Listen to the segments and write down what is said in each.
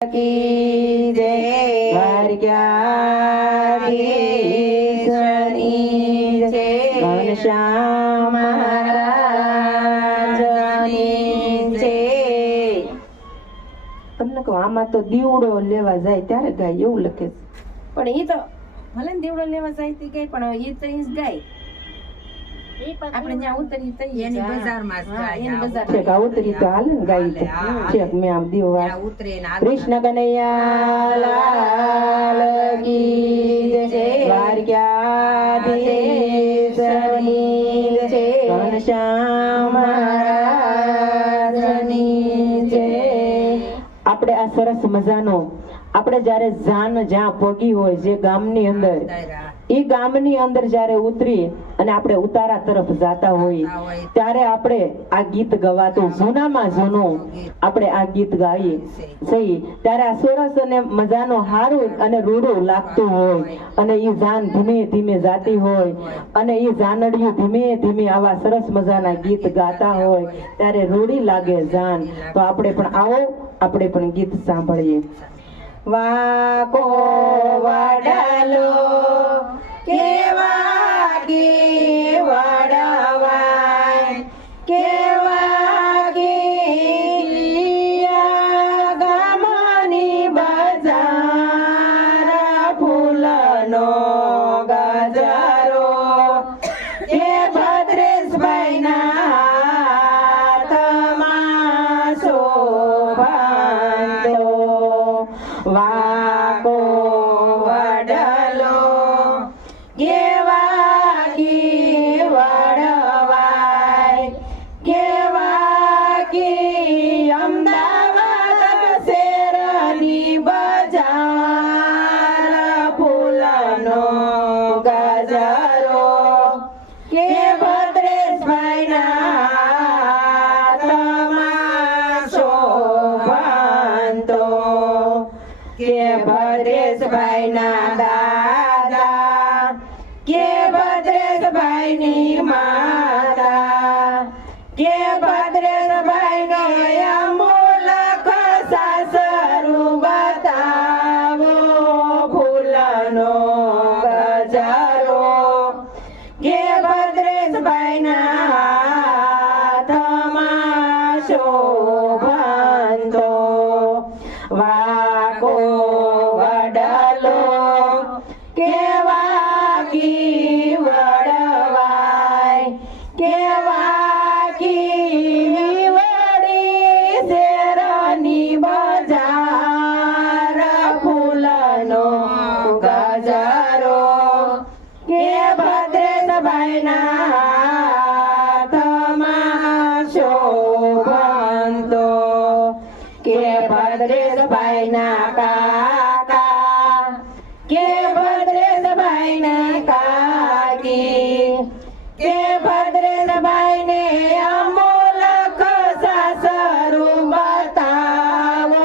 ઘનશ્યામ તમને કહું આમાં તો દીવડો લેવા જાય ત્યારે ગાય એવું લખે છે. પણ એ તો ભલે ને દેવડો લેવા જાય તે ગાય પણ એ તો ઈ જ ગાય. આપણે ત્યાં ઉતરી તો એની બજારમાં જ હા, ગાય. એની આ બજાર છેક આ ઉતરી તો હાલે ને ગાય તો હાલે, હા. છેક મેં આમ દીવા ઉતરે ને કૃષ્ણ કનૈયા લાલ કી જય આપણે આ સરસ મજાનો આપણે જ્યારે જાન જ્યાં પગી હોય જે ગામની અંદર. એ ગામની અંદર જ્યારે ઉતરી અને આપણે ઉતારા તરફ જાતા હોય ત્યારે આપણે આ ગીત ગવાતું જૂનામાં જૂનું આપણે આ ગીત ગાઈએ. સહી ત્યારે આ સરસ અને મજાનો હારું અને રૂડું લાગતું હોય અને એ જાન ધીમે ધીમે જાતી હોય અને એ જાનડિયું ધીમે ધીમે આવા સરસ મજાના ગીત ગાતા હોય ત્યારે રૂડી લાગે જાન. તો આપણે પણ આવો આપણે પણ ગીત સાંભળીએ. વાકો વડાલો વાકો વડલો કેવા કી વડવાય કેવા કી અમદાવાદ ભદ્રેશભાઈના દાદા, કે ભદ્રેશભાઈની માતા, કે ભદ્રેશભાઈને અમૂલક સાસરું બતાવો, ફૂલનો ગજારો કે ભદ્રેશભાઈના હાથમાં ભદ્રેશભાઈના કાકા કે ભદ્રેશભાઈના કાકી કે ભદ્રેશભાઈને અમૂલક સાસરું બતાવો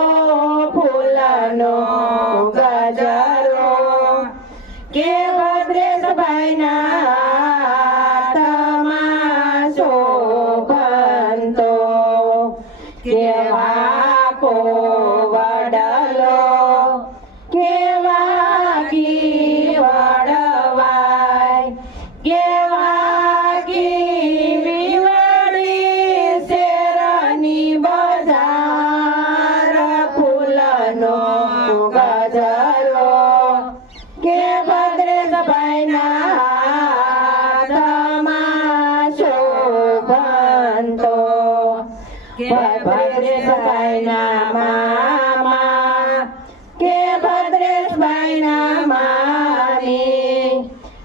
ફૂલનો કેવા કો કે ભદ્રેશભાઈના મામા કે ભદ્રેશભાઈના મામી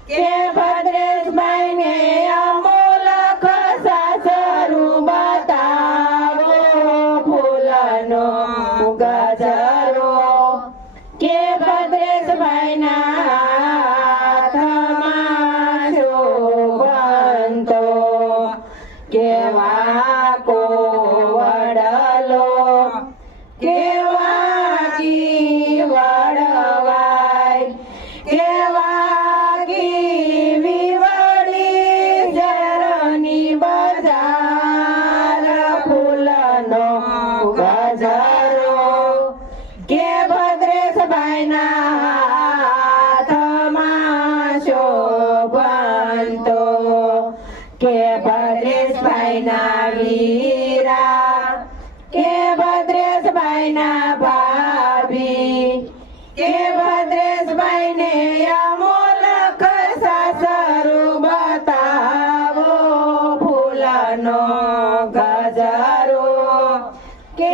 કે ભદ્રેશભાઈને ભદ્રેશભાઈના વીરા કે ભદ્રેશભાઈના ભાભી કે ભદ્રેશભાઈને અમોલક સાસરું બતાવો ફૂલનો ગજરો કે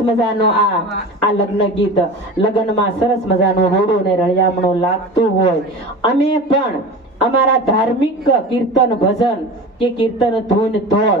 મજાનો આ આ લગ્ન ગીત. લગ્નમાં સરસ મજાનો હોડો ને રળિયામણું લાગતું હોય. અમે પણ અમારા ધાર્મિક કીર્તન, ભજન કે કીર્તન, ધૂન, ધોળ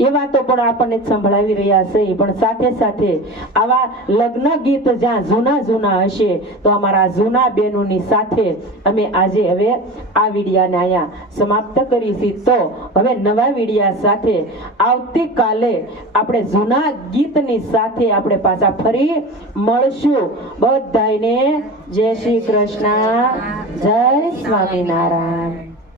એવા તો પણ આપણને સંભળાવી રહ્યા છે. પણ સાથે સાથે આવા લગ્ન ગીત જ્યાં જૂના જૂના હશે, તો અમારા જૂના બહેનોની સાથે અમે આજે હવે આ વિડિયાને અહીંયા સમાપ્ત કરીશી તો હવે નવા વિડિયા સાથે આવતીકાલે આપણે જૂના ગીતની સાથે આપણે પાછા ફરી મળશું. બધાને જય શ્રી કૃષ્ણ. જય સ્વામિનારાયણ. Amen.